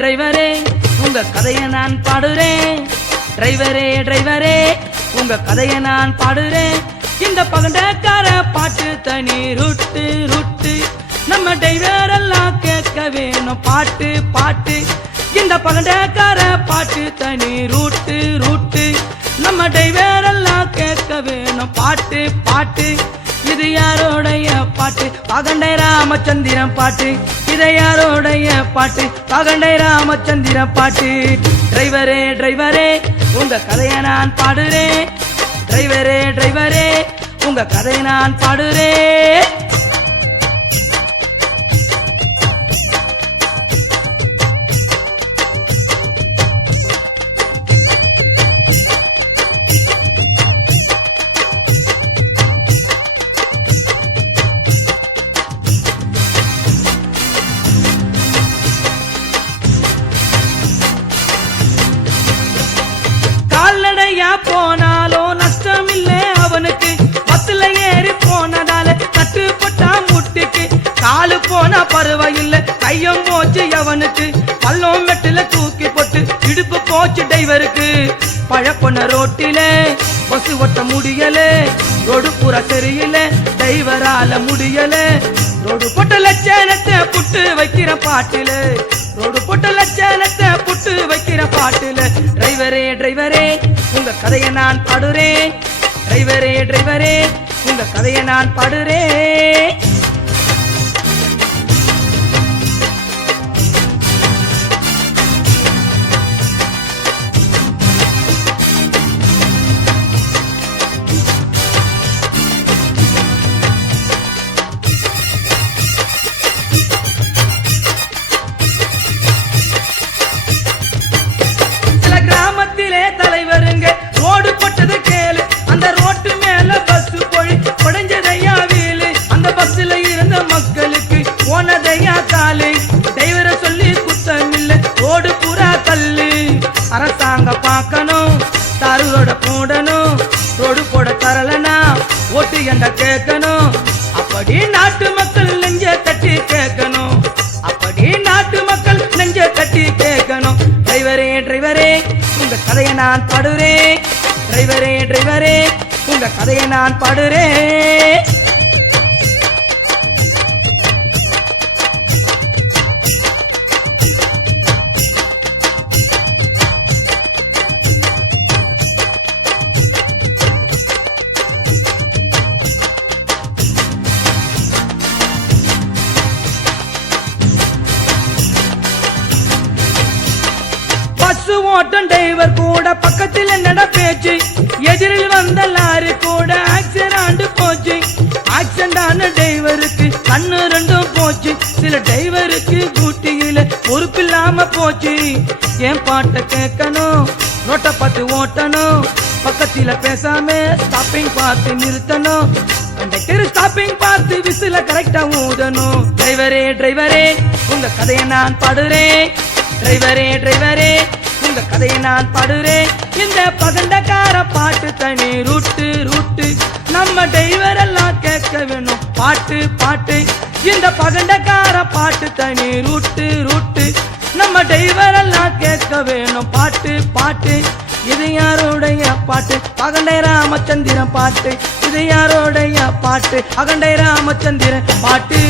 டிரைவரே உங்க கதையை நான் பாடுறேன். டிரைவரே டிரைவரே உங்க கதையை நான் பாடுறேன். இந்த பகண்டக்கார பாட்டு தனி ரூட்டு ரூட்டு, நம்ம டிரைவர் எல்லாம் கேட்க வேணும் பாட்டு பாட்டு. இந்த பகண்டக்கார பாட்டு தனி ரூட்டு ரூட்டு, நம்ம டிரைவர் எல்லாம் கேட்க வேணும் பாட்டு பாட்டு. இது யாரோடைய பாட்டு? பகண்டை ராமச்சந்திரன் பாட்டு. இதை யாரோடைய பாட்டு? பகண்டை ராமச்சந்திரன் பாட்டு. டிரைவரே டிரைவரே உங்க கதையை நான் பாடுறேன். டிரைவரே டிரைவரே உங்க கதையை நான் பாடுறேன். போனாலோ நஷ்டம் இல்லை அவனுக்கு, பஸ்ல ஏறி போனதால கட்டுப்பட்டா முட்டிக்கு. காலு போன பருவையில் கையும் போச்சு அவனுக்கு, பள்ளம் மெட்டில தூக்கி போட்டு இடுப்பு போச்சு டிரைவருக்கு. பழப்பொன்ன ரோட்டில பசு ஓட்ட முடியல, ரோடு பூரா சரியில்ல டிரைவரால முடியல. ரோடு போட்ட லட்சணத்தை புட்டு வைக்கிற பாட்டில, ரோடு போட்ட லட்சணத்தை புட்டு வைக்கிற பாட்டில. டிரைவரே டிரைவரே உங்க கதையை நான் பாடுறேன். டிரைவரே டிரைவரே உங்க கதையை நான் பாடுறேன். தலைவருங்க ரோடு போட்டது கேளு, அந்த ரோட்டு மேல பஸ் போய் உடைஞ்சதையா வீலு. அந்த பஸ்ல இருந்த மக்களுக்கு போனதையா காலு, டிரைவரை சொல்லி குத்தம் இல்ல ரோடு பூரா கல்லு. அரசாங்க பார்க்கணும், தாரு ரோட போடணும், ரோடு போட தரலனா ஓட்டு என்ற கேட்கணும். அப்படி நாட்டு மக்கள் நெஞ்ச தட்டி கேட்கணும், அப்படி நாட்டு மக்கள் நெஞ்ச தட்டி கேட்கணும். டிரைவரே டிரைவரே உங்க கதையை நான் பாடுறேன். டிரைவரே டிரைவரே உங்க கதையை நான் பாடுறேன். ஓட்டம் டிரைவர் கூட பக்கத்தில் என்னடா பேச்சு, எதிரில் வந்த லாரி கூட ஆக்சிடென்ட் போச்சு. ஆக்சிடென்ட் ஆன டிரைவருக்கு கண்ணு ரெண்டும் போச்சு, சில டிரைவருக்கு கூட்டியில பொறுப்பில்லாம போச்சு. என் பாட்டை கேட்கணும், ரோட்டை பார்த்து ஓட்டணும், பக்கத்தில பேசாம ஸ்டாப்பிங் பார்த்து நிறுத்தணும். கண்டக்டர் ஸ்டாப்பிங் பார்த்து விசில கரெக்டா ஊதணும். டிரைவரே டிரைவரே உங்க கதையை நான் பாடுறேன். டிரைவரே டிரைவரே உங்க கதையை நான் பாடுறேன். இந்த பகண்டக்கார பாட்டு தனி ரூட்டு ரூட்டு, நம்ம டிரைவர் எல்லாம் கேட்க வேணும் பாட்டு பாட்டு. இந்த பகண்டக்கார பாட்டு தனி ரூட்டு ரூட்டு, நம்ம டிரைவர் எல்லாம் கேட்க வேணும் பாட்டு பாட்டு. இது யாரோடைய பாட்டு? பகண்டை ராமச்சந்திரன் பாட்டு. இது யாரோடைய பாட்டு? அகண்டை ராமச்சந்திரன் பாட்டு.